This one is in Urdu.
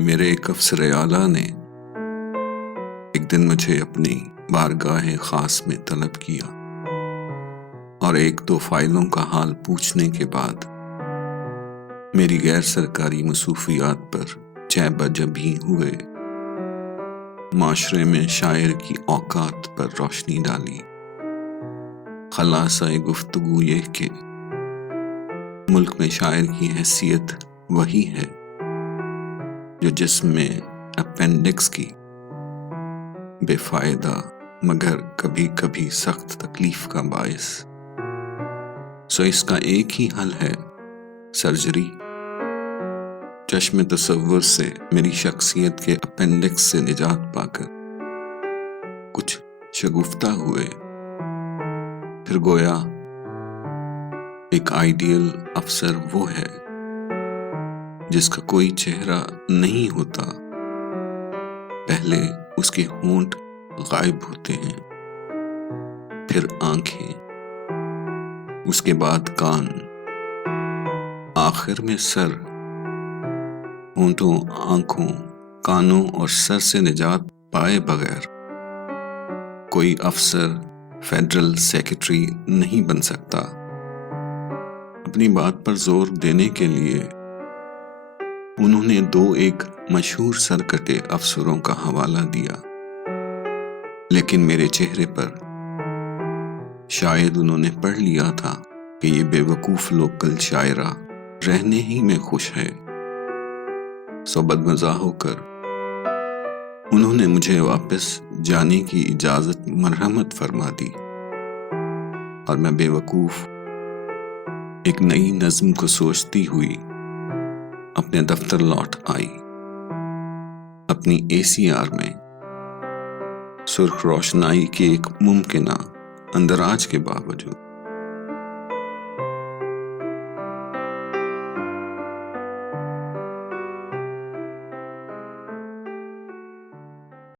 میرے ایک افسر اعلیٰ نے ایک دن مجھے اپنی بارگاہ خاص میں طلب کیا اور ایک دو فائلوں کا حال پوچھنے کے بعد میری غیر سرکاری مصروفیات پر چہ جبیں ہوئے معاشرے میں شاعر کی اوقات پر روشنی ڈالی۔ خلاصہ گفتگو یہ کہ ملک میں شاعر کی حیثیت وہی ہے جو جسم میں اپینڈکس کی بے فائدہ مگر کبھی کبھی سخت تکلیف کا باعث۔ سو اس کا ایک ہی حل ہے، سرجری۔ چشم تصور سے میری شخصیت کے اپینڈکس سے نجات پا کر کچھ شگفتہ ہوئے، پھر گویا ایک آئیڈیل افسر وہ ہے جس کا کوئی چہرہ نہیں ہوتا، پہلے اس کے ہونٹ غائب ہوتے ہیں، پھر آنکھیں، اس کے بعد کان، آخر میں سر۔ ہونٹوں، آنکھوں، کانوں اور سر سے نجات پائے بغیر کوئی افسر فیڈرل سیکرٹری نہیں بن سکتا۔ اپنی بات پر زور دینے کے لیے انہوں نے ایک مشہور سرکٹے افسروں کا حوالہ دیا، لیکن میرے چہرے پر شاید انہوں نے پڑھ لیا تھا کہ یہ بے وقوف لوکل شاعرہ رہنے ہی میں خوش ہے۔ سو بدمزہ ہو کر انہوں نے مجھے واپس جانے کی اجازت مرحمت فرما دی اور میں بے وقوف ایک نئی نظم کو سوچتی ہوئی اپنے دفتر لوٹ آئی، اپنی ACR میں سرخ روشنائی کی ایک ممکنہ اندراج کے باوجود۔